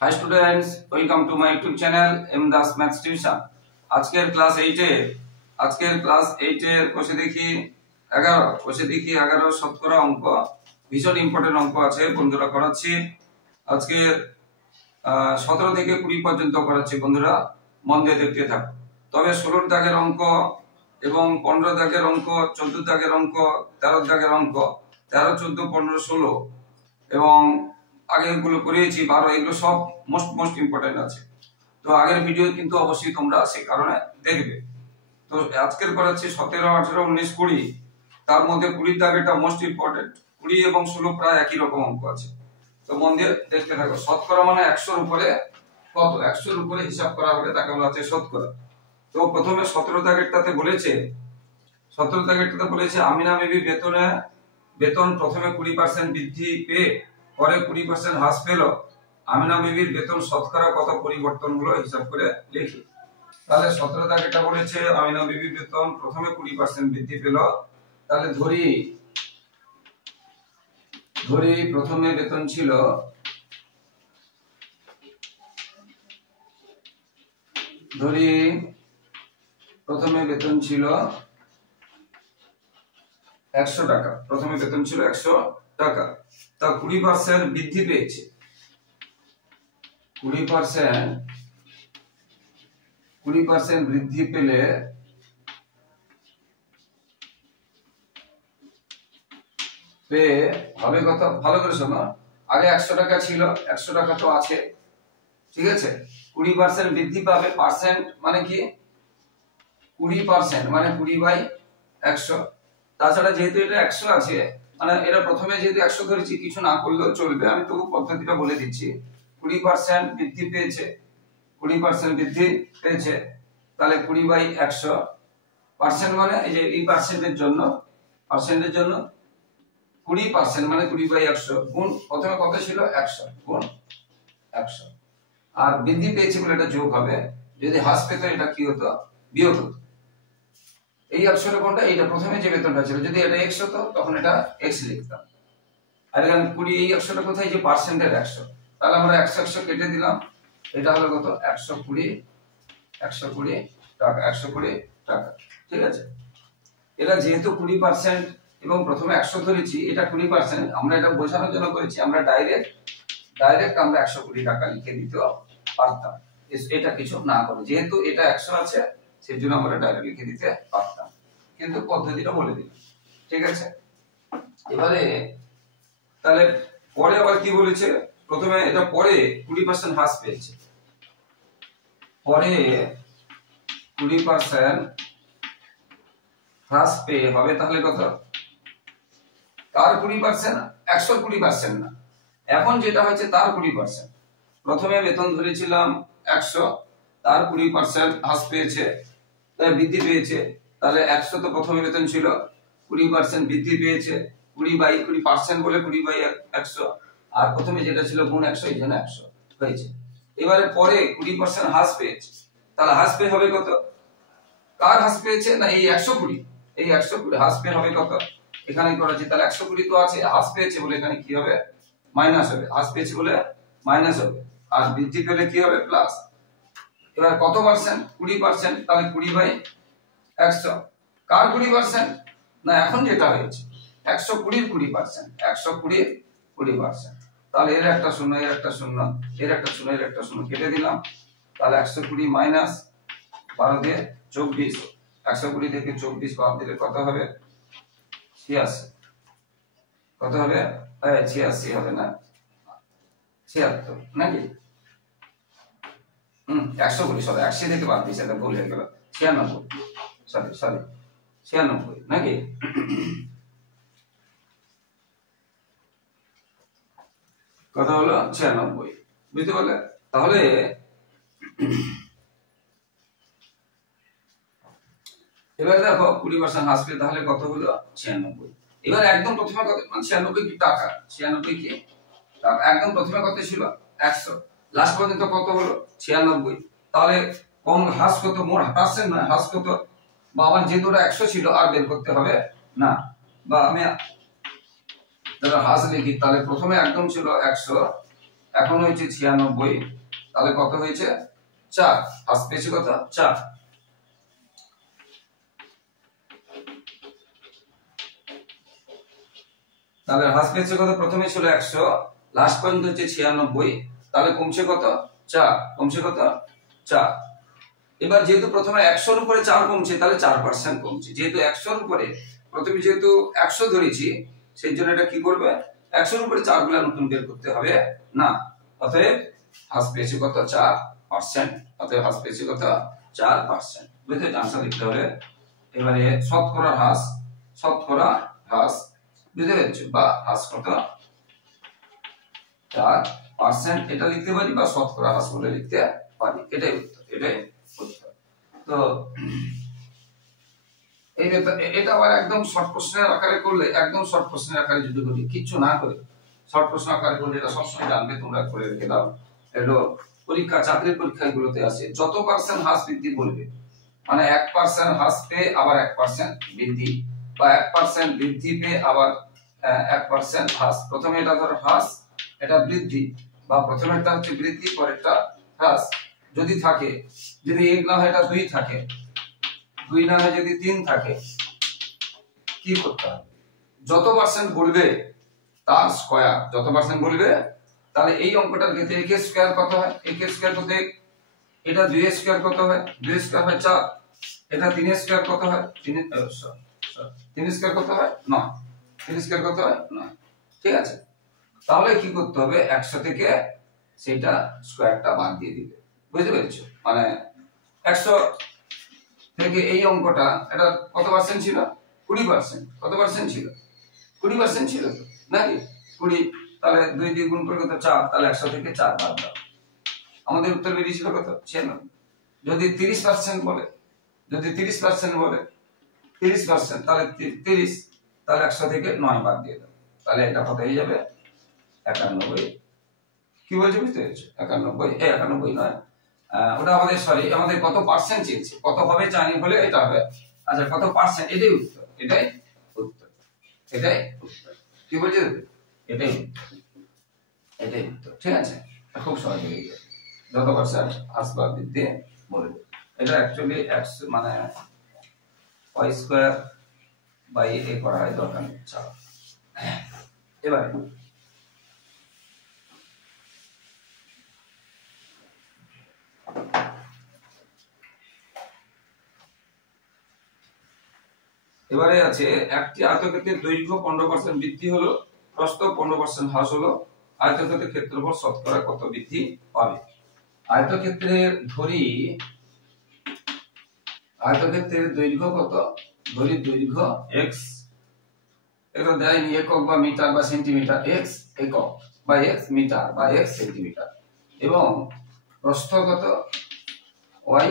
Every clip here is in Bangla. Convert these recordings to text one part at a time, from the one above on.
High students, welcome to my YouTube channel M Das maths tuition. আজকের ক্লাস 8 এর কোষে দেখি 11 শতকরা অঙ্ক, ভীষণ ইম্পর্টেন্ট অঙ্ক আছে বন্ধুরা, করাচ্ছি আজকে 17 থেকে 20 পর্যন্ত করাচ্ছি বন্ধুরা, মন দিয়ে দেখতে থাকো। তবে 16 দাগের অঙ্ক এবং 15 দাগের অঙ্ক, 14 দাগের অঙ্ক, 13 দাগের অঙ্ক, 13, 14, 15, 16 এবং আগেগুলো করিয়েছি 12, এগুলো সব মোস্ট ইম্পর্টেন্ট আছে। তো আগের ভিডিও কিন্তু অবশ্যই তোমরা সেই কারণে দেখবে। তো আজকের করাচ্ছি 17, 18, 19, 20, তার মধ্যে 20 দাগেরটা মোস্ট ইম্পর্টেন্ট। 20 এবং 16 প্রায় একই রকম অঙ্ক আছে, তো মন দিয়ে দেখতে থাকো। শতকরা মানে 100-র উপরে কত, 100-র উপরে হিসাব করা হলে তাকে বলা হচ্ছে শতকরা। তো প্রথমে 17 দাগেরটাতে বলেছে আমিনা বিবি বেতন প্রথমে 20% বৃদ্ধি পেয়ে পরে 20% হ্রাস পেল। আমিনা বিবির বেতন শতকরা কত পরিবর্তন হলো হিসাব করে লিখি। তাহলে 17 দাগেরটা বলেছে আমিনা বিবির বেতন প্রথমে 20% বৃদ্ধি পেল। তাহলে ধরি প্রথমে বেতন ছিল 100 টাকা। তা 20% বৃদ্ধি পেয়েছে। 20% বৃদ্ধি পেলে হবে কত, ভালো করে শোনো। আগে 100 টাকা ছিল, 100 টাকা তো আছে, ঠিক আছে। 20% বৃদ্ধি পাবে, পার্সেন্ট মানে কি 20%, মানে 20/100। তাছাড়া যেহেতু এটা 100 আছে, মানে এটা প্রথমে যেহেতু 100 ধরেছি, কিছু না করলেও চলবে, আমি তবু পদ্ধতিটা বলে দিচ্ছি। 20% বৃদ্ধি পেয়েছে, তাহলে 20/100, পার্সেন্ট মানে এই যে এই পার্সেন্টের জন্য 20% মানে 20/100 গুণ প্রথমে কত ছিল 100 গুণ 100, আর বৃদ্ধি পেয়েছে বলে এটা যোগ হবে। যদি হ্রাস পেত এটা কি হতো, বিয়োগ হতো। এই 100টা কোনটা, এইটা প্রথমে যে বেতনটা ছিল, যদি এটা x হতো তখন এটা x লিখতাম। আর এখানে 20, এই 100টা কোথায়, যে পার্সেন্টের 100, তাহলে আমরা 100 কেটে দিলাম, এটা হলো কত 120 টাকা, ঠিক আছে। এটা যেহেতু 20% এবং প্রথমে 100 ধরেছি, এটা 20%, আমরা এটা বোঝানোর জন্য করেছি। আমরা ডাইরেক্ট আমরা 120 টাকা লিখে দিতে পারতাম, এটা কিছু না করে, যেহেতু এটা 100 আছে সেই জন্য আমরা ডাইরেক্ট লিখে দিতে পারতাম, কিন্তু পদ্ধতিটা বলে দিলাম, ঠিক আছে। এবারে তাহলে পরে আবার কি বলেছে, প্রথমে এটা পরে 20% হ্রাস পেয়েছে, পরে 20% হ্রাস পেয়ে হবে তাহলে কত, তার 20%, 120% না, এখন যেটা হচ্ছে তার 20%। প্রথমে বেতন ধরেছিলাম 100, তার 20% হ্রাস পেয়েছে, তাই বৃদ্ধি পেয়েছে। তাহলে 100 তো প্রথমে বেতন ছিল, 20% বৃদ্ধি পেয়েছে, 20/20% বলে 20/100, আর প্রথমে যেটা ছিল গুণ 100, এই জন্য 100 হয়েছে। এবারে পরে 20% হ্রাস পেয়েছে, তাহলে হ্রাস পেয়ে হবে কত, কার হ্রাস পেয়েছে না এই 120, এই 120 হ্রাস পেয়ে হবে কত, এখানে করেছি। তাহলে 120 তো আছে, হ্রাস পেয়েছে বলে এখানে কি হবে, মাইনাস হবে, হ্রাস পেয়েছে বলে মাইনাস হবে, আর বৃদ্ধি পেলে কি হবে, প্লাস। এবার কত পার্সেন্ট, 20%, তাহলে 20/100, কার 20% না এখন যেটা হয়েছে 120 এর 20%, 120 20%, তাহলে এর একটা শূন্য, এর একটা শূন্য, এর একটা শূন্য, এর একটা শূন্য কেটে দিলাম। তাহলে 120 মাইনাস 12 দিয়ে 24, 120 থেকে 24 বাদ দিলে কত হবে, 86, কত হবে, 86 হবে না, 76 নাকি, 120, সরি 80 থেকে বাদ দিয়েছে, এটা ভুল হয়ে গেল, 96, সরি 96 নাকি। কত হলো, 96, বুঝতে পারলে। তাহলে এবার দেখো 20% হ্রাস পেয়ে তাহলে কত হলো, 96। এবার একদম প্রথমে কত, 96 কি টাকা, 96 কি টাকা, একদম প্রথমে কত ছিল 100, লাস্ট পর্যন্ত কত হলো 96। তাহলে কম হ্রাস কত, মোট পার্সেন্ট না, হ্রাস কত, বা আমার যেহেতু 100 ছিল আর বের করতে হবে না, বা আমি যারা হ্রাস লিখি, তাহলে প্রথমে একদম ছিল 100, এখন হয়েছে 96, তাহলে কত হয়েছে 4, হ্রাস পেয়েছে কত 4। তাহলে হ্রাস পেয়েছে কত, প্রথমে ছিল 100, লাস্ট পয়েন্ট হচ্ছে 96, তাহলে কমছে কত 4, কমছে কত 4। এবার যেহেতু প্রথমে 100 এর উপরে 4 কমছে, তাহলে 4% কমছে। যেহেতু 100 এর উপরে প্রথমে যেহেতু 100 ধরেছি, সেই জন্য এটা কি করবে, 100 এর উপরে 4 গুলা নতুন বের করতে হবে না। অতএব হ্রাস পেয়েছে কত 4%, অতএব হ্রাস পেয়েছে কত 4%। বুঝতে আনসার লিখতে হবে। এবারে শতকরা হ্রাস, শতকরা হ্রাস বুঝতে পেরেছো, বা হ্রাস কত 4%, এটা লিখতে পারি, বা শতকরা হ্রাস বলে লিখতে পারি। এটাই উত্তর, এটাই উত্তর। তো এটা আবার একদম শর্ট প্রশ্নের আকারে করলে, একদম শর্ট প্রশ্নের আকারে যদি করি, কিচ্ছু না করে শর্ট প্রশ্ন আকারে করলে, এটা সবসময় জানবে, তোমরা করে রেখে দাও। এলো পরীক্ষা, চাকরির পরীক্ষাগুলোতে আসে, যত পার্সেন্ট হ্রাস বৃদ্ধি বলবে, মানে 1% হ্রাস পেয়ে আবার 1% বৃদ্ধি, বা 1% বৃদ্ধি পেয়ে আবার 1% হ্রাস। প্রথমে এটা ধরো হ্রাস, এটা বৃদ্ধি, বা প্রথমেরটা হচ্ছে বৃদ্ধি, পরেরটা হ্রাস যদি থাকে, যদি 1 না হয় এটা 2 থাকে, 2 না হয় যদি 3 থাকে, কি করতে হবে, যত পার্সেন্ট বলবে তার স্কয়ার, যত পার্সেন্ট বলবে, তাহলে এই অঙ্কটার ক্ষেত্রে a কে স্কয়ার কত হয়, a কে স্কয়ার কত, এটা 2 এর স্কয়ার কত হয়, 2 এর স্কয়ার হয় 4, এটা 3 এর স্কয়ার কত হয়, 3 এর স্কয়ার কত হয় 9, 3 স্কয়ার কত হয় 9। ঠিক আছে, তাহলে কি করতে হবে, 100 থেকে সেটা স্কয়ারটা বাদ দিয়ে দিবে। বুঝতে পেরেছো, মানে 100 থেকে এই অঙ্কটা, এটা কত পার্সেন্ট ছিল, 20%, কত পার্সেন্ট ছিল, 20% ছিল তো নাকি 20, তাহলে 2 দিয়ে গুণ করে কত 4, তাহলে 100 থেকে 4 বাদ দাও, আমাদের উত্তর বেরিয়েছিল কত 96। যদি 30% বলে, যদি 30% বলে, 30%, তাহলে 30, তাহলে 100 থেকে 9 বাদ দিয়ে দাও, তাহলে এটা কত হয়ে যাবে 91। কি বলছো, বুঝতে পেরেছো, 91 নয়, ওটা আমাদের সরি, আমাদের কত পার্সেন্ট চেয়েছে, কত হবে জানি বলে এটা হবে, আচ্ছা কত পার্সেন্ট, এটাই উত্তর, এটাই উত্তর, এটাই উত্তর। কি বলছো, এটাই উত্তর, এটাই উত্তর। ঠিক আছে, খুব সহজ হয়ে গেছে, যত পার্সেন্ট আসবাব বৃদ্ধি বলবে, এটা অ্যাকচুয়ালি মানে y স্কয়ার বাই a করা হয়, দরকার নেই। চলো এবারে এবারে আছে, একটি আয়তক্ষেত্রের দৈর্ঘ্য 15% বৃদ্ধি হলো, প্রস্থ 15% হ্রাস হলো, আয়তক্ষেত্রের ক্ষেত্রফল শতকরা কত বৃদ্ধি পাবে। আয়তক্ষেত্রের ধরি, আয়তক্ষেত্রের দৈর্ঘ্য কত, ধরি দৈর্ঘ্য x, এটা দেয়নি একক বা মিটার বা সেন্টিমিটার, x একক বা x মিটার বা x সেন্টিমিটার, এবং প্রস্থ কত y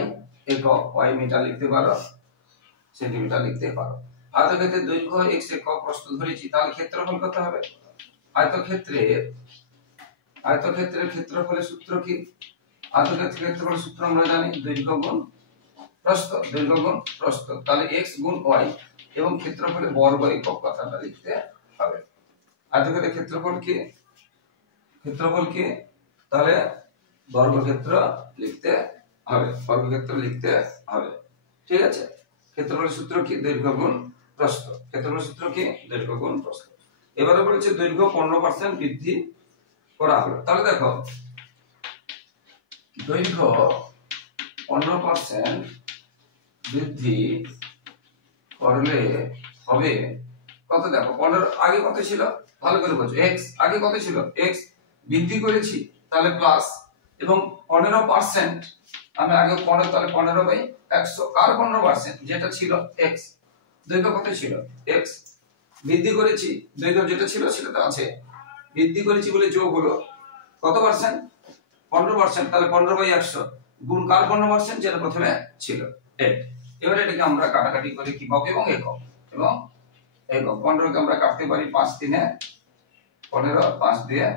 একক, y মিটার লিখতে পারো, সেন্টিমিটার লিখতে পারো। আয়তক্ষেত্রের দৈর্ঘ্য x একক, প্রস্থ ধরেছি, তাহলে ক্ষেত্রফল কত হবে, আয়তক্ষেত্রের ক্ষেত্রফলের সূত্র কি, আয়তক্ষেত্রের ক্ষেত্রফলের সূত্র আমরা জানি, দৈর্ঘ্য গুণ প্রস্থ, দৈর্ঘ্য গুণ প্রস্থ, তাহলে x গুণ y, এবং ক্ষেত্রফলের বর্গ একক কথাটা লিখতে হবে। আয়তক্ষেত্রের ক্ষেত্রফল কি, ক্ষেত্রফল কি, তাহলে বর্গক্ষেত্র লিখতে হবে, বর্গক্ষেত্র লিখতে হবে। ঠিক আছে, ক্ষেত্রফলের সূত্র কি, দৈর্ঘ্য গুণ প্রস্থ, ক্ষেত্রফলের সূত্র কি, দৈর্ঘ্য গুণ প্রস্থ। এবারে বলেছে দৈর্ঘ্য 15% বৃদ্ধি করা হলো, তাহলে দেখো দৈর্ঘ্য 15% বৃদ্ধি করলে হবে কত, দেখো 15 আগে কত ছিল, ভালো করে বোঝো, x আগে কত ছিল, x বৃদ্ধি করেছি, তাহলে প্লাস, এবং 15% আমি আগে 15, তাহলে 15/100, আর 15% যেটা ছিল x, দৈর্ঘ্য কত ছিল x, বৃদ্ধি করেছি, দৈর্ঘ্য যেটা ছিল সেটা তো আছে, বৃদ্ধি করেছি বলে যোগ হলো কত পার্সেন্ট, 15%, তাহলে 15/100 গুণ কার 15%, যেটা প্রথমে ছিল 8। এবারে এটাকে আমরা কাটাকাটি করে কি পাবো, এবং একক, এবং একক 15 কে আমরা কাটতে পারি 5 3 15, 5 দিয়ে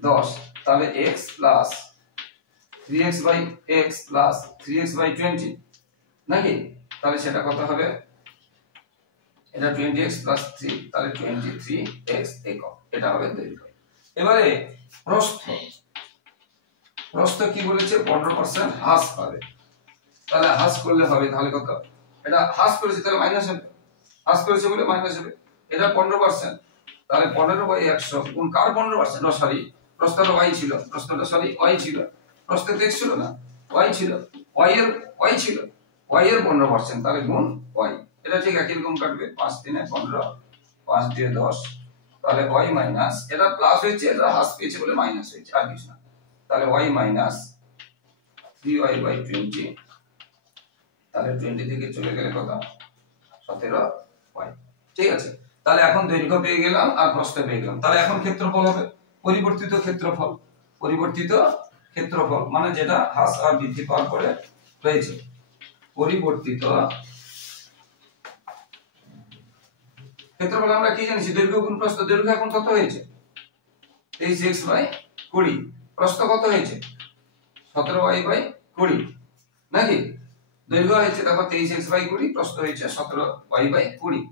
10, তাহলে x plus 3x/x plus 3x/20 নাকি, তাহলে সেটা কত হবে, এটা 20x প্লাস 3, তাহলে 23x একক, এটা হবে দৈর্ঘ্য। এবারে প্রস্থ, প্রস্থ কি বলেছে 15% হ্রাস পাবে। তাহলে হ্রাস করলে হবে, তাহলে কত, এটা হ্রাস করেছে তাহলে মাইনাস হবে, হ্রাস করেছে বলে মাইনাস হবে। এটা 15%, তাহলে 15/100 গুণ কার 15%, সরি প্রস্থটা y ছিল, প্রস্থটা সরি y ছিল, প্রস্থে x ছিল না, y ছিল, y ছিল y এর 15%, তাহলে গুণ y। এটা ঠিক একই রকম কাটবে, 5 × 3 = 15, 5 × 2 = 10, তাহলে y মাইনাস, এটা প্লাস হয়েছে, এটা হ্রাস পেয়েছে বলে মাইনাস হয়েছে, আর কিছু না। তাহলে y মাইনাস 3y/20, তাহলে 20 থেকে চলে গেলে কত, 17y। ঠিক আছে, তাহলে এখন দৈর্ঘ্য পেয়ে গেলাম আর প্রস্থ পেয়ে গেলাম। তাহলে এখন ক্ষেত্রফল হবে পরিবর্তিত ক্ষেত্রফল, পরিবর্তিত ক্ষেত্রফল মানে যেটা হ্রাস আর বৃদ্ধি পাওয়ার পরে রয়েছে। পরিবর্তিত ক্ষেত্রফল আমরা কি জানিছি, দৈর্ঘ্য গুণ প্রস্থ। দৈর্ঘ্য এখন কত হয়েছে 23x/20, প্রস্থ কত হয়েছে 17y/20, নাকি? দৈর্ঘ্য হয়েছে দেখো 23x/20, প্রস্থ হয়েছে 17y/20,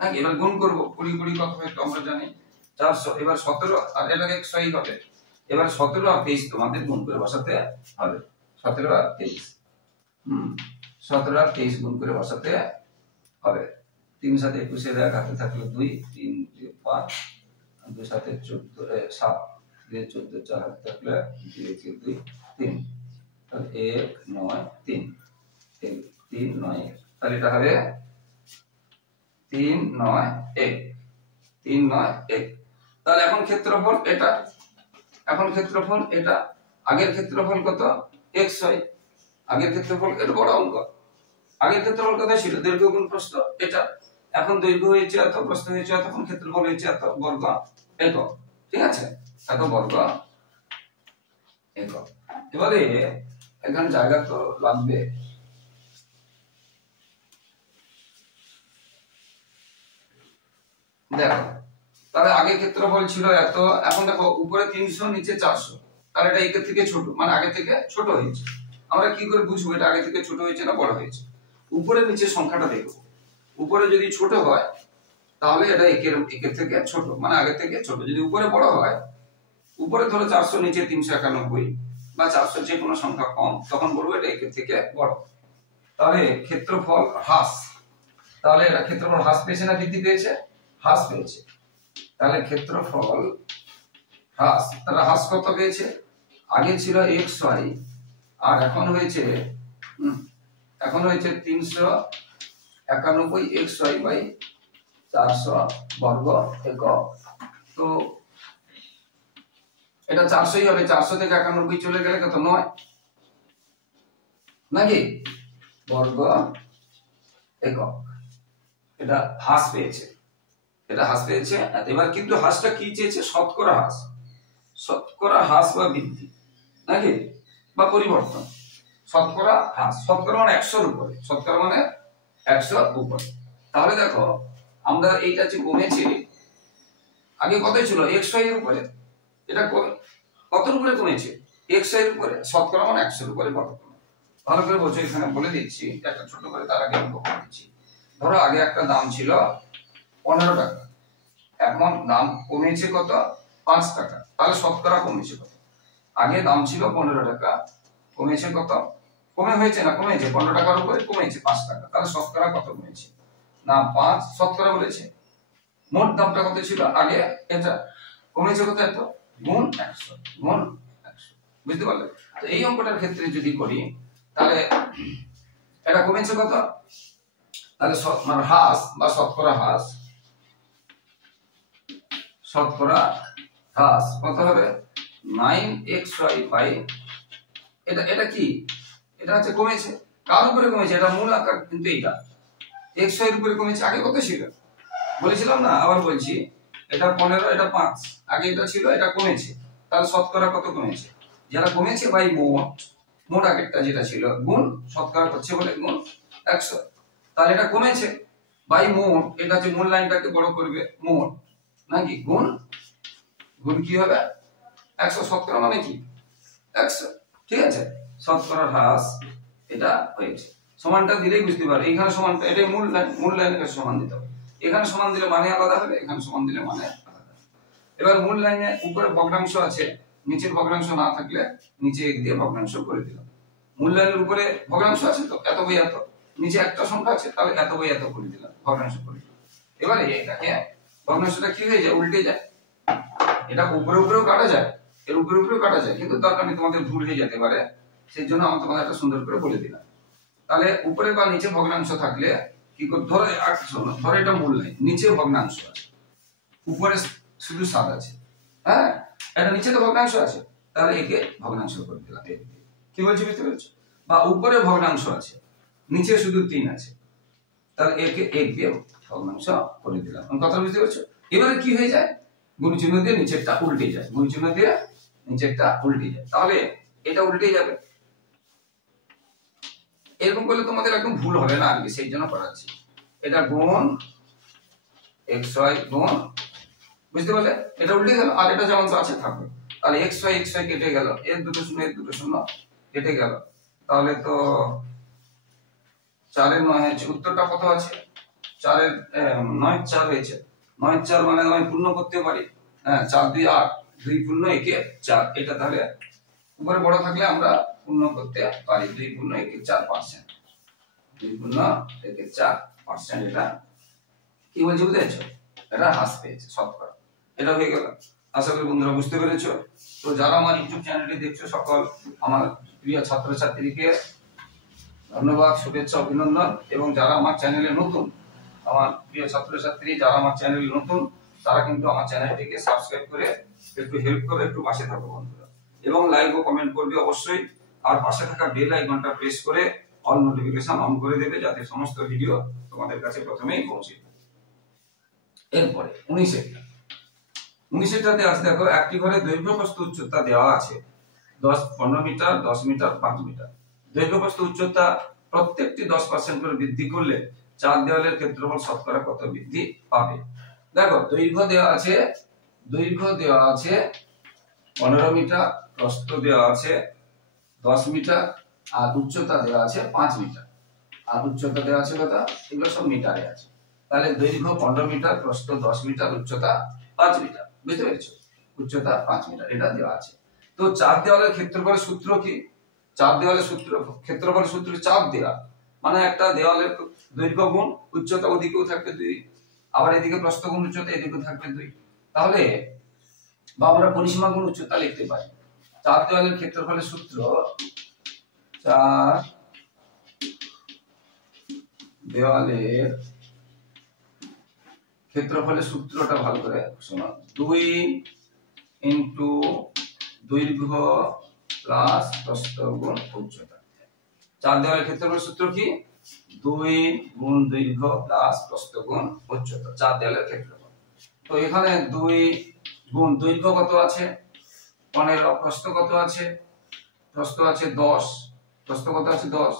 নাকি? এবার গুণ করব, 20 20 কত হয় তো আমরা জানি 400। এবার 17 আর এটা 100 হবে। এবার 17 আর 23 তোমাদের গুণ করে বসাতে হবে। 17 আর 23, 17 আর 23 গুণ করে বসাতে হবে। 3 × 7 = 21, এর হাতে থাকলো 2, 3 × 5, 2 × 7 = 14, 7 2 × 14, 4 হাতে থাকলো 2 × 2 3, তাহলে 1 9 3, 3 9, তাহলে এটা হবে 3 9 1, 3 9 1। তাহলে এখন ক্ষেত্রফল এটা, এখন ক্ষেত্রফল এটা, আগের ক্ষেত্রফল কত x হয়, আগের ক্ষেত্রফল, এটা বড় অঙ্ক। আগের ক্ষেত্রফল কত ছিল, দৈর্ঘ্য গুণ প্রস্থ, এটা। এখন দৈর্ঘ্য হয়েছে এত, প্রস্থ হয়েছে এত, এখন ক্ষেত্রফল হয়েছে এত বর্গ একক। ঠিক আছে, এত বর্গ একক। এবারে এখানে জায়গা তো লাগবে, দেখো তাহলে আগে ক্ষেত্রফল ছিল এত, এখন দেখো উপরে 300 নিচে 400, তাহলে এটা একের থেকে ছোট, মানে আগে থেকে ছোট হয়েছে। আমরা কি করে বুঝবো এটা আগে থেকে ছোট হয়েছে না বড় হয়েছে? উপরে নিচে সংখ্যাটা দেখবো, উপরে যদি ছোট হয় তাহলে এটা একের থেকে ছোট, মানে আগে থেকে ছোট। যদি উপরে বড় হয়, উপরে ধরো 400 নিচে 391 বা 400 যে কোনো সংখ্যা কম, তখন বলবো এটা একের থেকে বড়। তাহলে ক্ষেত্রফল হ্রাস, তাহলে এটা ক্ষেত্রফল হ্রাস পেয়েছে না বৃদ্ধি পেয়েছে? হ্রাস পেয়েছে। তাহলে ক্ষেত্রফল হ্রাস, তাহলে হ্রাস কত পেয়েছে, আগে ছিল xy আর এখন হয়েছে 391xy/400 বর্গ একক। তো এটা 400ই হবে, 400 থেকে 91 চলে গেলে কত 9, নাকি? বর্গ একক। এটা হ্রাস পেয়েছে, এটা হ্রাস পেয়েছে। এবার কিন্তু হ্রাসটা কি চেয়েছে, শতকরা হ্রাস, শতকরা হ্রাস বা বৃদ্ধি, নাকি? বা পরিবর্তন। শতকরা হ্রাস, শতকরা মানে 100 এর উপরে, শতকরা মানে 100 উপরে। তাহলে দেখো আমরা এইটা যে কমেছে, আগে কত ছিল xy এর উপরে, এটা কত উপরে কমেছে, xy এর উপরে, শতকরা মানে 100 এর উপরে কত কমে। ভালো করে বলছো, এখানে বলে দিচ্ছি একটা ছোট করে, তার আগে অঙ্ক করে দিচ্ছি। ধরো আগে একটা দাম ছিল 15 টাকা, এখন দাম কমেছে কত 5 টাকা, তাহলে শতকরা কমেছে কত? আগে দাম ছিল 15 টাকা, কমেছে কত, কমে হয়েছে না কমেছে, 15 টাকার উপরে কমেছে 5 টাকা, তাহলে শতকরা কত কমেছে না 5 শতকরা বলেছে। মোট দামটা কত ছিল আগে, এটা কমেছে কত, এত গুণ 100, গুণ 100। বুঝতে পারলে? তো এই অঙ্কটার ক্ষেত্রে যদি করি, তাহলে এটা কমেছে কত, তাহলে মানে হ্রাস বা শতকরা হ্রাস, শতকরা হ্রাস কত হবে 9xy/, এটা কি, এটা হচ্ছে কমেছে, কার উপরে কমেছে, এটা মূল আকার, কিন্তু এটা xy এর উপরে কমেছে। আগে কত ছিল বলেছিলাম না, আবার বলছি, এটা 15, এটা 5, আগে এটা ছিল, এটা কমেছে, তাহলে শতকরা কত কমেছে, যেটা কমেছে বাই মোট, মোট আগেরটা যেটা ছিল গুণ শতকরা করছে বলে গুণ 100, তাহলে এটা কমেছে বাই মোট, এটা যে মূল লাইনটাকে বড় করবে মোট, নাকি? গুণ, গুণ কি হবে 100, শতকরা মানে কি 100। ঠিক আছে, শতকরা হ্রাস এটা হয়েছে। সমানটা দিলেই বুঝতে পারবে, এখানে সমানটা, এটাই মূল লাইন, মূল লাইনের কাছে সমান দিতে হবে। এখানে সমান দিলে মানে আলাদা হবে, এখানে সমান দিলে মানে আলাদা। এবার মূল লাইনে উপরে ভগ্নাংশ আছে, নিচের ভগ্নাংশ না থাকলে নিচে 1 দিয়ে ভগ্নাংশ করে দিলাম। মূল্যায়নের উপরে ভগ্নাংশ আছে তো এত বাই এত, নিচে একটা সংখ্যা আছে তাহলে এত বাই এত করে দিলাম, ভগ্নাংশ করে দিলাম। এবারে এটাকে ভগ্নাংশটা কি হয়ে যায়, উল্টে যায়। এটা উপরে উপরেও কাটা যায়, এর উপরে উপরেও কাটা যায়, কিন্তু দরকার নেই, তোমাদের ভুল হয়ে যেতে পারে, সেই জন্য আমি তোমাদের একটা সুন্দর করে বলে দিলাম। তাহলে উপরে বা নিচে ভগ্নাংশ থাকলে কি করে, ধরে এটা মূল্যায়ন, নিচে ভগ্নাংশ আছে, উপরে শুধু 7 আছে, হ্যাঁ এটা নিচে তো ভগ্নাংশ আছে, তাহলে একে ভগ্নাংশ করে দিলাম। কি বলছি বুঝতে পেরেছো? বা উপরে ভগ্নাংশ আছে, নিচে শুধু 3 আছে, তাহলে একে 1 দিয়ে ভগ্নাংশ করে দিলাম। কথা বুঝতে পেরেছো? এবারে কি হয়ে যায়, গুণ চিহ্ন দিয়ে নিচেরটা উল্টে যায়, গুণ চিহ্ন দিয়ে নিচেরটা উল্টে যায়, তাহলে এটা উল্টে যাবে। এরকম করলে তোমাদের একদম ভুল হবে না আজকে, সেই জন্য করাচ্ছি। এটা গুণ xy গুণ, বুঝতে পারলে, এটা উল্টে গেল, আর এটা যেমন আছে থাকবে। তাহলে xy কেটে গেল, এর দুটো শূন্য কেটে গেল, তাহলে তো 4 এর 9 আছে, উত্তরটা কত আছে, 4 এর 9 4 হয়েছে, 9 4 মানে আমি পূর্ণ করতে পারি, হ্যাঁ 4 2 8, 2 পূর্ণ একে 4, এটা তাহলে উপরে বড় থাকলে আমরা পূর্ণ করতে পারি, 2 পূর্ণ একে 4%, 2 পূর্ণ একে 4%, এটা কি বলছি বুঝেছো, এটা হ্রাস পেয়েছে শতকরা। এটা হয়ে গেল, আশা করি বন্ধুরা বুঝতে পেরেছো। তো যারা আমার ইউটিউব চ্যানেলটি দেখছো সকল আমার প্রিয় ছাত্রছাত্রীকে ধন্যবাদ, শুভেচ্ছা, অভিনন্দন। এবং যারা আমার চ্যানেলে নতুন, আমার প্রিয় ছাত্রছাত্রী যারা আমার চ্যানেলে নতুন, তারা কিন্তু আমার চ্যানেলটিকে সাবস্ক্রাইব করে একটু হেল্প করে একটু পাশে থাকো বন্ধুরা, এবং লাইক ও কমেন্ট করবে অবশ্যই, আর পাশে থাকা বেল আইকনটা প্রেস করে অল নোটিফিকেশন অন করে দেবে, যাতে সমস্ত ভিডিও তোমাদের কাছে প্রথমেই পৌঁছে। এরপরে 19টাতে আছে, দেখো একটি ঘরে দৈর্ঘ্য প্রস্থ উচ্চতা দেওয়া আছে 15 মিটার, 10 মিটার, 5 মিটার। দৈর্ঘ্য প্রস্থ উচ্চতা প্রত্যেকটি 10% করে বৃদ্ধি করলে 4 দেওয়ালের ক্ষেত্রফল শতকরা কত বৃদ্ধি পাবে? দেখো দৈর্ঘ্য দেওয়া আছে 15 মিটার, প্রস্থ দেওয়া আছে 10 মিটার, আর উচ্চতা দেওয়া আছে 5 মিটার, আর উচ্চতা দেওয়া আছে কত, এগুলো সব মিটারে আছে। তাহলে দৈর্ঘ্য 15 মিটার, প্রস্থ 10 মিটার, উচ্চতা 5 মিটার, বুঝতে পেরেছো, উচ্চতা 5 মিটার, এটা দেওয়া আছে। তো 4 দেওয়ালের ক্ষেত্রফলের সূত্র কি? 4 দেওয়ালের ক্ষেত্রফলের সূত্র 4 দেওয়াল মানে একটা দেওয়ালের দৈর্ঘ্য গুণ উচ্চতা, ওদিকেও থাকবে 2, আবার এদিকে প্রস্থ গুণ উচ্চতা, এদিকেও থাকবে 2, তাহলে বা আমরা পরিসীমা গুণ উচ্চতা লিখতে পারি। 4 দেওয়ালের ক্ষেত্রফলের সূত্র, 4 দেওয়ালের ক্ষেত্রফলের সূত্রটা ভালো করে শোনো, 2 ইনটু দৈর্ঘ্য প্লাস প্রস্থ গুণ উচ্চতা। 4 দেওয়ালের ক্ষেত্রফলের সূত্র কি, 2 গুণ দৈর্ঘ্য প্লাস প্রস্থ গুণ উচ্চতা, 4 দেওয়ালের ক্ষেত্রফল। তো এখানে 2 গুণ দৈর্ঘ্য কত আছে 15, প্রস্থ কত আছে, প্রস্থ আছে 10, প্রস্থ কত আছে 10,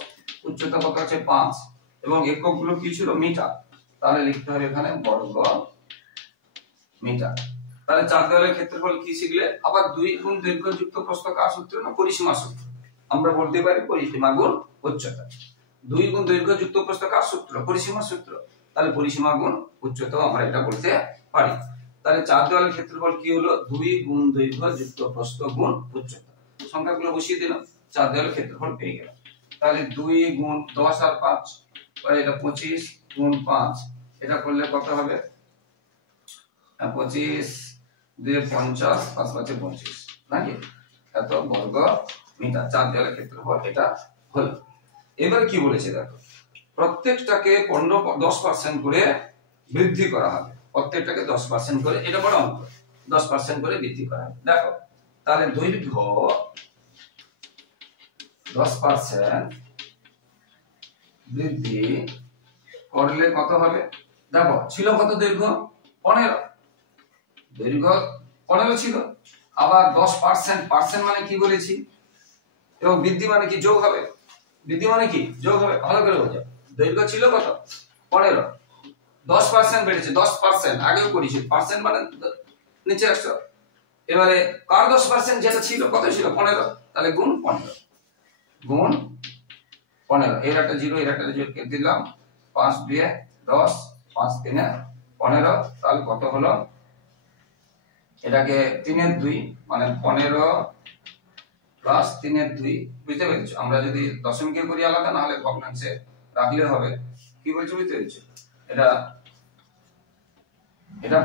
উচ্চতা কত আছে 5, এবং এককগুলো কি ছিল, মিটার, তাহলে লিখতে হবে এখানে বর্গ মিটার। তাহলে 4 দেওয়ালের ক্ষেত্রফল কি শিখলে, আবার 2 গুণ দৈর্ঘ্য যুক্ত প্রস্থ কার সূত্র, না পরিসীমা সূত্র, আমরা বলতে পারি পরিসীমা গুণ উচ্চতা। 2 গুণ দৈর্ঘ্য যুক্ত প্রস্থ কার সূত্র, পরিসীমা সূত্র, তাহলে পরিসীমা গুণ উচ্চতা আমরা এটা বলতে পারি। তাহলে 4 দেওয়ালের ক্ষেত্রফল কি হলো, 2 গুণ দৈর্ঘ্য যুক্ত প্রস্থ গুণ উচ্চতা, সংখ্যাগুলো বসিয়ে দিলাম, 4 দেওয়ালের ক্ষেত্রফল পেয়ে গেলাম। তাহলে 2 গুণ 10 আর 5, এটা 25 গুণ 5, এটা করলে কত হবে, 25 2 50, 5 5 25, নাকি এত বর্গ মিটার 4 দেওয়ালের ক্ষেত্রফল এটা হলো। এবার কি বলেছে দেখো, প্রত্যেকটাকে 10% করে বৃদ্ধি করা হবে, প্রত্যেকটাকে 10% করে, এটা বড় অঙ্ক, 10% করে বৃদ্ধি করা হবে। দেখো তাহলে দৈর্ঘ্য 10% বৃদ্ধি করলে কত হবে, দেখো ছিল কত দৈর্ঘ্য 15, দৈর্ঘ্য 15 ছিল, আবার 10% মানে কি বলেছি, এবং বৃদ্ধি মানে কি, যোগ হবে, বৃদ্ধি মানে কি যোগ হবে, ভালো করে বোঝো। দৈর্ঘ্য ছিল কত 15, 10% বেড়েছে, 10% আগেও করেছি, পার্সেন্ট মানে নিচে আসছো, এবারে কার 10% যেটা ছিল কত ছিল 15, তাহলে গুণ 15, গুণ 15, এর একটা 0 এর একটা 0 কেটে দিলাম, 5 2 10, 5 3 15, তাহলে কত হলো এটাকে 3/2 মানে 15 প্লাস 3/2, বুঝতে পেরেছো? আমরা যদি দশমিকে করি আলাদা, না হলে ভগ্নাংশে রাখলে হবে। কি বলছো, বুঝতে পেরেছো? এটা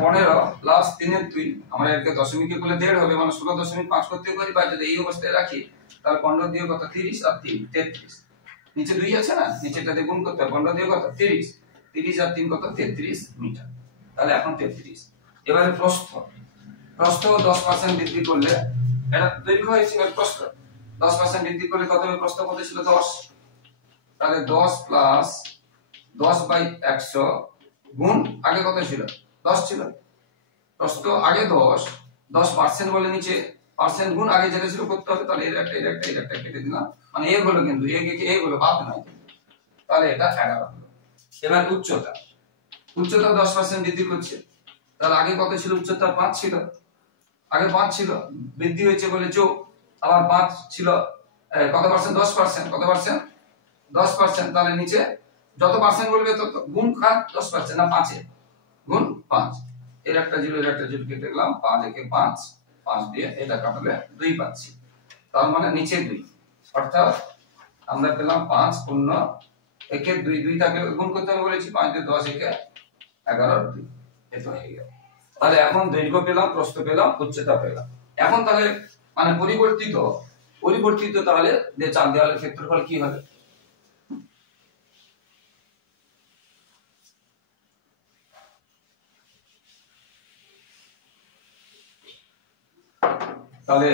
15 প্লাস 3/2, আমরা এটাকে দশমিকে করলে 1.5 হবে, মানে 16.5 করতে পারি, বা যদি এই অবস্থায় রাখি তাহলে 15 দিয়ে কত 30 আর 3 33, নিচে 2 আছে না, নিচেটাতে গুণ করতে হবে, 15 দিয়ে কত 30, 30 আর 3 কত 33 মিটার। তাহলে এখন 33। এবারে প্রস্থ 10% বৃদ্ধি করলে, এটা দৈর্ঘ্য হয়েছে, এবার প্রস্থ 10% বৃদ্ধি করলে কত হবে? প্রস্থ কত ছিল 10, তাহলে 10 প্লাস 10/100 গুণ আগে কত ছিল 10 ছিল, প্রস্থ আগে 10% বলে নিচে পার্সেন্ট গুণ আগে যেটা ছিল করতে হবে। তাহলে এর একটা কেটে দিলাম, মানে এ হলো, কিন্তু এ হলো বাদ নাই, তাহলে এটা 11 হলো। এবার উচ্চতা 10% বৃদ্ধি করছে, তাহলে আগে কত ছিল? উচ্চতা 5 ছিল, আগে 5 ছিল, বৃদ্ধি হয়েছে বলে যোগ, আবার 5 ছিল, কত পার্সেন্ট? 10%, কত পার্সেন্ট? 10%, তাহলে নিচে যত পার্সেন্ট বলবে তত গুণ কার 10% না 5 এ গুণ 5, এর একটা জিরো কেটে দিলাম, 5 একে 5 দিয়ে এটা কাটলে 2 পাচ্ছি, তার মানে নিচে 2, অর্থাৎ আমরা পেলাম 5 পূর্ণ একে 2 তাকে গুণ করতে হবে বলেছি, 5 দিয়ে 10 একে 11 2, এটা হয়ে গেল। তাহলে এখন দৈর্ঘ্য পেলাম, প্রস্থ পেলাম, উচ্চতা পেলাম। এখন তাহলে মানে পরিবর্তিত তাহলে যে চার দেওয়ালের ক্ষেত্রফল কি হবে? তাহলে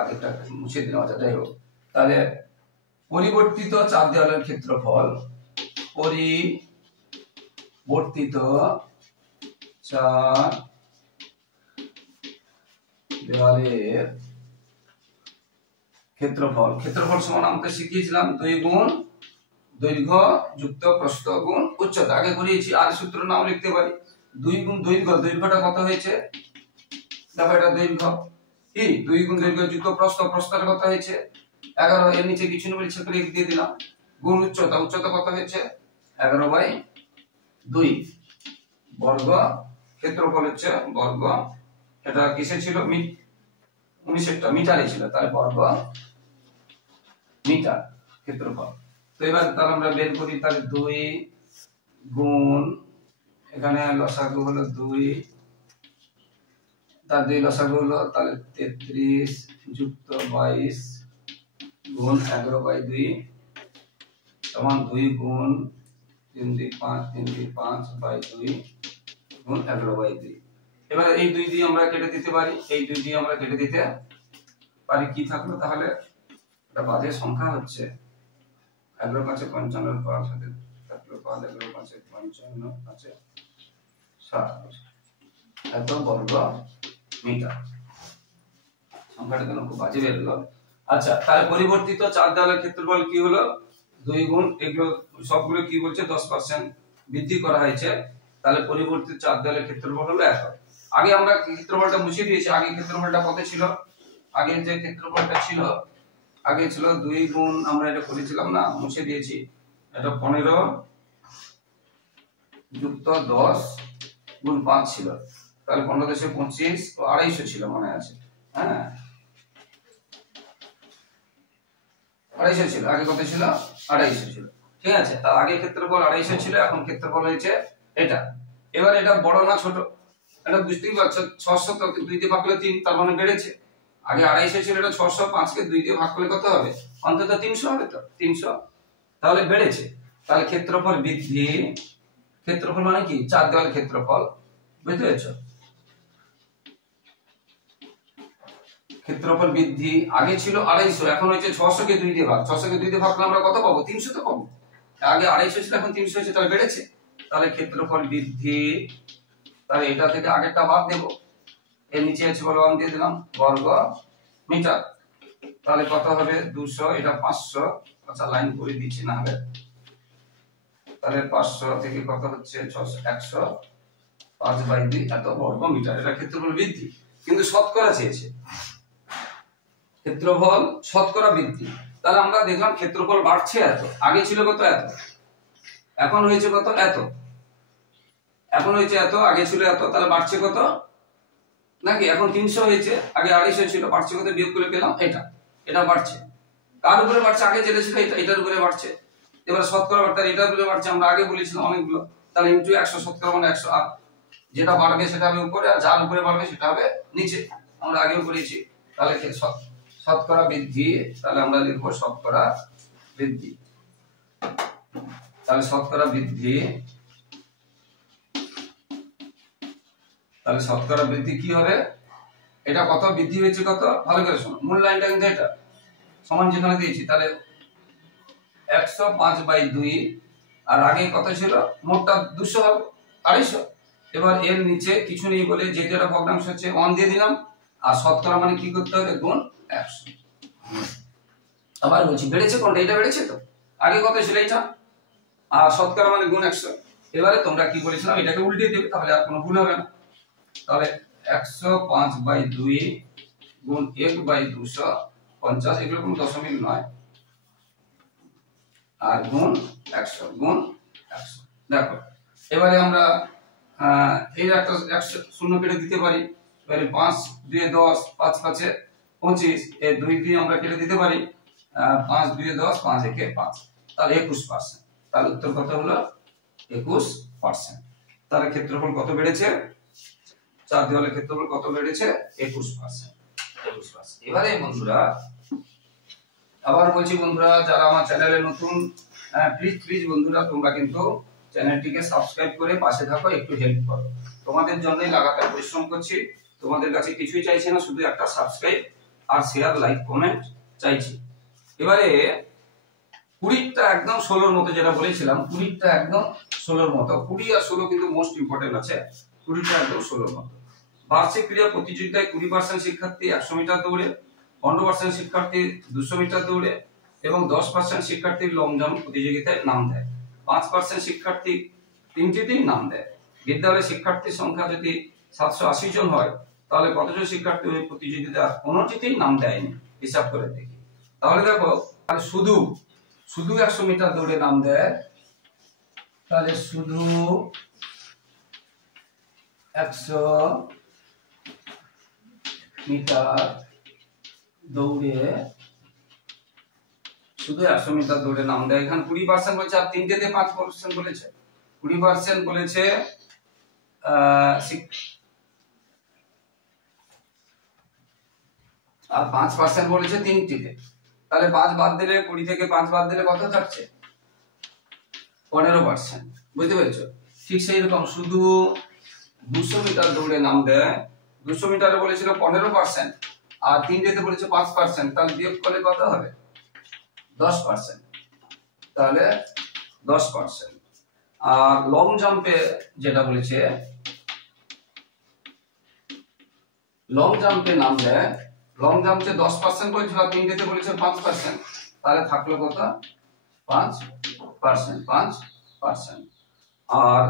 আগেরটা মুছে দিলাম, যাই হোক, তাহলে পরিবর্তিত চার দেওয়ালের ক্ষেত্রফল, পরিবর্তিত চার দেওয়ালের ক্ষেত্রফল সমান আমরা শিখিয়েছিলাম 2 গুণ দৈর্ঘ্য যুক্ত প্রস্থ গুণ উচ্চতা, আগে করিয়েছি। আর সূত্র নাম লিখতে পারি 2 গুণ দৈর্ঘ্যটা কত হয়েছে? দেখো এটা দৈর্ঘ্য, কি 2 গুণ দৈর্ঘ্য যুক্ত প্রস্থটা কত হয়েছে 11, এর নিচে কিছু নেই বলে ছেড়ে দিয়ে দিলাম, গুণ উচ্চতা কত হয়েছে 11/2 বর্গ, ক্ষেত্রফল হচ্ছে বর্গ, এটা কিসে ছিল? 19টা মিটারে ছিল, তাহলে বর্গ মিটার ক্ষেত্রফল। তো এবার তাহলে আমরা বের করি, তাহলে 2 গুণ, এখানে লসাগু হলো 2, তার 2 লসাগু হলো, তাহলে 33 যুক্ত 22 গুণ 11/2 সমান 2 গুণ 3 2 5 3 2 5/2 গুণ 11/2। এবার এই 2 দিয়ে আমরা কেটে দিতে পারি, এই 2 দিয়ে আমরা কেটে দিতে পারি, কি থাকলো তাহলে? এটা বাজে সংখ্যা হচ্ছে 11 5 55 5 সাথে থাকলো 5, 11 5 55 5 60, এত বর্গ মিটার। সংখ্যাটা কেন খুব বাজে বের হলো। আচ্ছা, তাহলে পরিবর্তিত চার দেওয়ালের ক্ষেত্রফল কি হলো? 2 গুণ, এগুলো সবগুলো কি বলছে? 10% বৃদ্ধি করা হয়েছে, তাহলে পরিবর্তিত চার দেওয়ালের ক্ষেত্রফল হলো এত। আগে আমরা ক্ষেত্রফলটা মুছে দিয়েছি, আগে ক্ষেত্রফলটা কত ছিল? আগে যে ক্ষেত্রফলটা ছিল, আগে ছিল 2 গুণ, আমরা এটা করেছিলাম না, মুছে দিয়েছি, এটা 15 যুক্ত 10 গুণ 5 ছিল, তাহলে 15 10 25 ও 250 ছিল মনে আছে, হ্যাঁ 250 ছিল, আগে কত ছিল? 250 ছিল, ঠিক আছে। তার আগে ক্ষেত্রফল 250 ছিল, এখন ক্ষেত্রফল হয়েছে এটা। এবার এটা বড় না ছোট? এটা বুঝতেই পারছো, 600 তো 2 দিয়ে ভাগ করলে 3, তার মানে বেড়েছে। আগে 250 ছিল, এটা 600, 5 কে 2 দিয়ে ভাগ করলে কত হবে? অন্তত 300 হবে, তো 300, তাহলে বেড়েছে। তাহলে ক্ষেত্রফল বৃদ্ধি, ক্ষেত্রফল মানে কি? চার দেওয়াল ক্ষেত্রফল, বুঝতে পেরেছো? ক্ষেত্রফল বৃদ্ধি, আগে ছিল 250, এখন হয়েছে 600 কে 2 দিয়ে ভাগ, 600 কে 2 দিয়ে ভাগ করলে আমরা কত পাবো? 300 তো পাবো। আগে 250 ছিল, এখন 300 হয়েছে, তাহলে বেড়েছে। তাহলে ক্ষেত্রফল বৃদ্ধি, তাহলে এটা থেকে আগেরটা বাদ দেব, এর নিচে আছে বলে 1 দিয়ে দিলাম, বর্গ মিটার। তাহলে কত হবে? 200, এটা 500, আচ্ছা লাইন করে দিচ্ছি না হলে, তাহলে 500 থেকে কত হচ্ছে 600, 100 5/2 এত বর্গ মিটার, এটা ক্ষেত্রফল বৃদ্ধি। কিন্তু শতকরা চেয়েছে, ক্ষেত্রফল শতকরা বৃদ্ধি, তাহলে আমরা দেখলাম ক্ষেত্রফল বাড়ছে এত, আগে ছিল কত? এত, এখন হয়েছে কত? এত, এখন হয়েছে এত, আগে ছিল এত, তাহলে বাড়ছে কত নাকি? এখন 300 হয়েছে, আগে 250 ছিল, বাড়ছে কত? বিয়োগ করে পেলাম এটা, এটা বাড়ছে। কার উপরে বাড়ছে? আগে যেটা ছিল এটার উপরে বাড়ছে। এবার শতকরা বাড়ছে এটার উপরে বাড়ছে, আমরা আগে বলেছিলাম অনেকগুলো। তাহলে ইনটু 100, শতকরা মানে 100, আর যেটা বাড়বে সেটা হবে উপরে, আর যার উপরে বাড়বে সেটা হবে নিচে, আমরা আগেও করেছি। তাহলে শতকরা বৃদ্ধি, তাহলে আমরা লিখবো শতকরা বৃদ্ধি। তাহলে শতকরা বৃদ্ধি, তাহলে শতকরা বৃদ্ধি কি হবে? এটা কত বৃদ্ধি হয়েছে কত? ভালো করে শোনো, মূল লাইনটা কিন্তু এটা সমান যেখানে দিয়েছি, তাহলে 105/2, আর আগে কত ছিল? মোটটা 200 হবে, 250। এবার এর নিচে কিছু নেই বলে যেহেতু এটা ভগ্নাংশ হচ্ছে 1 দিয়ে দিলাম, আর শতকরা মানে কি করতে হবে? গুণ 100। আবার বলছি, বেড়েছে কোনটা? এটা বেড়েছে তো, আগে কত ছিল এটা, আর শতকরা মানে গুণ 100। এবারে তোমরা কি বলেছিলাম, এটাকে উল্টে দেবে, তাহলে আর কোনো ভুল হবে না। তাহলে 105/2 গুণ 1/250, এগুলো কোনো দশমিক নয়, আর গুণ 100, গুণ 100। দেখো এবারে আমরা এই একটা 100 শূন্য কেটে দিতে পারি। এবারে 5 2 10, 5 5 25, এই 2 দিয়ে আমরা কেটে দিতে পারি। 5 2 10, 5 1 5, তাহলে 21%। তাহলে উত্তর কত হলো? 21%। তাহলে ক্ষেত্রফল কত বেড়েছে? 4 দেওয়ালের ক্ষেত্রফল কত বেড়েছে? 21%। 21%। এবারে বন্ধুরা আবার বলছি, বন্ধুরা যারা আমার চ্যানেলে নতুন, প্লিজ বন্ধুরা তোমরা কিন্তু চ্যানেলটিকে সাবস্ক্রাইব করে পাশে থাকো, একটু হেল্প করো। তোমাদের জন্যই লাগাতার পরিশ্রম করছি, তোমাদের কাছে কিছুই চাইছি না, শুধু একটা সাবস্ক্রাইব আর শেয়ার, লাইক, কমেন্ট চাইছি। এবারে 20টা একদম 16-র মতো, যেটা বলেছিলাম 20টা একদম 16-র মতো। 20 আর 16 কিন্তু মোস্ট ইম্পর্টেন্ট আছে, 20টা একদম 16-র মতো। বার্ষিক ক্রীড়া প্রতিযোগিতায় 20% শিক্ষার্থী 100 মিটার দৌড়ে, 15% শিক্ষার্থী 200 মিটার দৌড়ে এবং 10% শিক্ষার্থী লং জাম্প প্রতিযোগিতায় নাম দেয়। 5% শিক্ষার্থী তিনটিতেই নাম দেয়। বিদ্যালয়ে শিক্ষার্থীর সংখ্যা যদি 780 জন হয়, তাহলে কতজন শিক্ষার্থী ওই প্রতিযোগিতা কোনোটিতেই নাম দেয়নি? হিসাব করে দেখি। তাহলে দেখো, তাহলে শুধু 100 মিটার দৌড়ে নাম দেয়, তাহলে শুধু 100 মিটার দৌড়ে, শুধু 100 মিটার দৌড়ে নাম দেয়। এখানে 20% বলছে, আর তিনটেতে 5% বলেছে। 20% বলেছে আর 5% বলেছে তিনটিতে। তাহলে 5 বাদ দিলে, 20 থেকে 5 বাদ দিলে কত থাকছে? 15%। বুঝতে পেরেছো? ঠিক সেই রকম শুধু 200 মিটার দৌড়ে নাম দেয়, 200 মিটারে বলেছিল 15%, আর তিনটেতে বলেছে 5%, তাহলে বিয়োগ করলে কত হবে? 10%। তাহলে 10%। আর লং জাম্পে যেটা বলেছে, লং জাম্পে নাম দেয়, লং জাম্পে 10% বলেছিল, আর তিনটেতে বলেছে 5%, তাহলে থাকলো কত? 5%। আর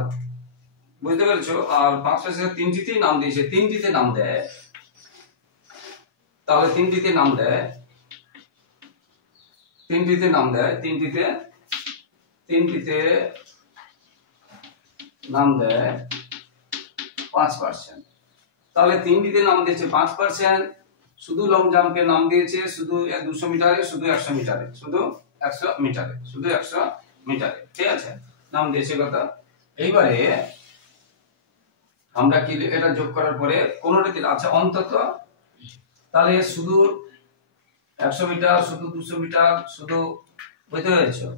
বুঝতে পেরেছো? আর 5% তিনটিতেই নাম দিয়েছে, তিনটিতে নাম দেয়, তাহলে তিনটিতে নাম দেয়, তিনটিতে নাম দেয় 5%। তাহলে তিনটিতে নাম দিয়েছে 5%, শুধু লং জাম্পে নাম দিয়েছে, শুধু 200 মিটারে, শুধু 100 মিটারে, শুধু 100 মিটারে, শুধু 100 মিটারে, ঠিক আছে? নাম দিয়েছে কথা। এইবারে আমরা কি এটা যোগ করার পরে কোনটিতে, আচ্ছা অন্তত, তাহলে শুধু 100 মিটার, শুধু 200 মিটার, শুধু, বুঝতে পেরেছো?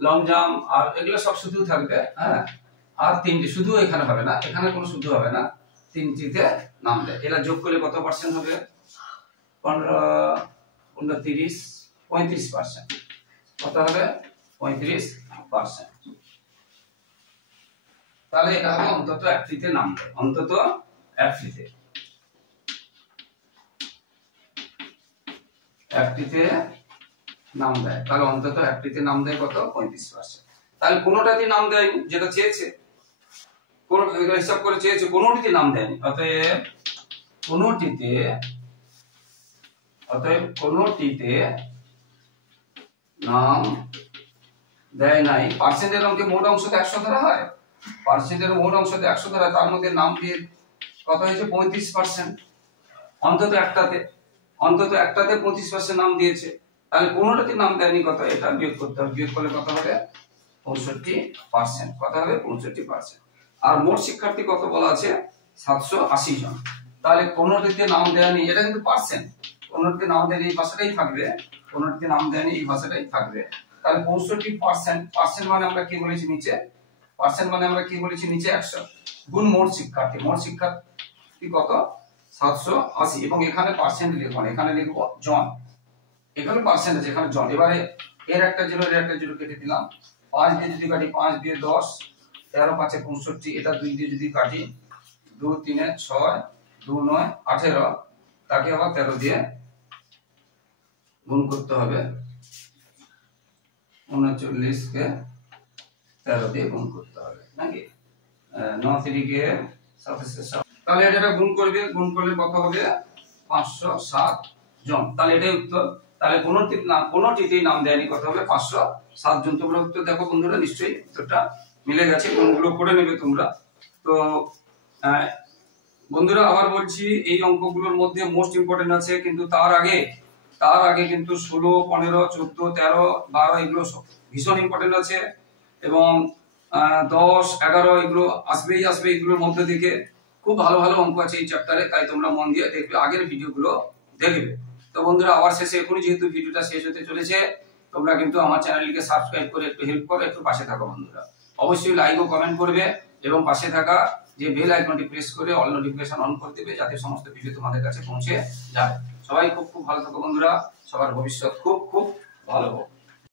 লং জাম্প আর এগুলো সব শুধু থাকবে, হ্যাঁ। আর তিনটি শুধু এখানে হবে না, এখানে কোনো শুধু হবে না, তিনটিতে নাম দেয়। এরা যোগ করলে কত পার্সেন্ট হবে? 15 30 35%। কত হবে? 35%। তাহলে এটা হবে অন্তত একটিতে নাম দেয়, অন্তত একটিতে নাম দেয়। তাহলে অন্তত একটিতে নাম দেয় কত? 35%। তাহলে কোনোটাতে নাম দেয়নি, যেটা চেয়েছে, কোন হিসাব করে চেয়েছে, কোনোটিতে নাম দেয়নি। অতএব কোনোটিতে নাম দেয় নাই। পার্সেন্টের অঙ্কে মোট অংশ তো 100 ধরা হয়, পার্সেন্টের মোট অংশ 100 দ্বারা, তার মধ্যে নাম দিয়ে কত হয়েছে 35%। অন্তত একটাতে 35% নাম দিয়েছে, তাহলে কোনোটাতে নাম দেয়নি, কত এটা বিয়োগ করতে হবে। বিয়োগ করলে কত হবে 65%। কত হবে 65%। আর মোট শিক্ষার্থী কত বলা আছে 780 জন। তাহলে কোনোটিতে নাম দেয়নি, এটা কিন্তু পার্সেন্ট, কোনোটিতে নাম দেয়নি এই ভাষাটাই থাকবে, কোনোটিতে নাম দেয়নি এই ভাষাটাই থাকবে। তাহলে 65%, পার্সেন্ট মানে আমরা কি বলেছি নিচে, পার্সেন্ট মানে আমরা কি বলেছি নিচে 100 গুণ মোট শিক্ষার্থী। মোট শিক্ষার্থী কত 780, এবং এখানে পার্সেন্ট লিখব, এখানে লিখব জন, এখানে পার্সেন্ট আছে, এখানে জন। এবারে এর একটা জিরো এর একটা জিরো কেটে দিলাম, 5 দিয়ে যদি কাটি 5 দিয়ে 10, 13 5 65, এটা 2 দিয়ে যদি কাটি 2 3 6, 2 9 18, তাকে আবার 13 দিয়ে গুণ করতে হবে, 39 কে 13 দিয়ে গুণ করতে হবে নাকি, 9 3 27। তাহলে এটা গুণ করবে, গুণ করলে কত হবে 507 জন। তাহলে এটাই উত্তর। তাহলে কোনোটিতেই নাম দেয়নি, কত হবে 507 জন। তোমরা উত্তর দেখো বন্ধুরা, নিশ্চয়ই উত্তরটা মিলে গেছে, কোনগুলো করে নেবে তোমরা। তো বন্ধুরা আবার বলছি, এই অঙ্কগুলোর মধ্যে মোস্ট ইম্পর্টেন্ট আছে, কিন্তু তার আগে কিন্তু 16 15 14 13 12 এগুলো ভীষণ ইম্পর্টেন্ট আছে, এবং 10 11 এগুলো আসবেই আসবে, এগুলোর মধ্যে থেকে খুব ভালো ভালো অঙ্ক আছে এই চ্যাপ্টারে। তাই তোমরা মন দিয়ে দেখবে, আগের ভিডিওগুলো দেখবে। তো বন্ধুরা আবার শেষে, এখনই যেহেতু ভিডিওটা শেষ হতে চলেছে, তোমরা কিন্তু আমার চ্যানেলটিকে সাবস্ক্রাইব করে একটু হেল্প করো, একটু পাশে থাকো বন্ধুরা। অবশ্যই লাইক ও কমেন্ট করবে, এবং পাশে থাকা যে বেল আইকনটি প্রেস করে অল নোটিফিকেশন অন করে দেবে, যাতে সমস্ত ভিডিও তোমাদের কাছে পৌঁছে যায়। সবাই খুব খুব ভালো থাকো বন্ধুরা, সবার ভবিষ্যৎ খুব খুব ভালো হোক।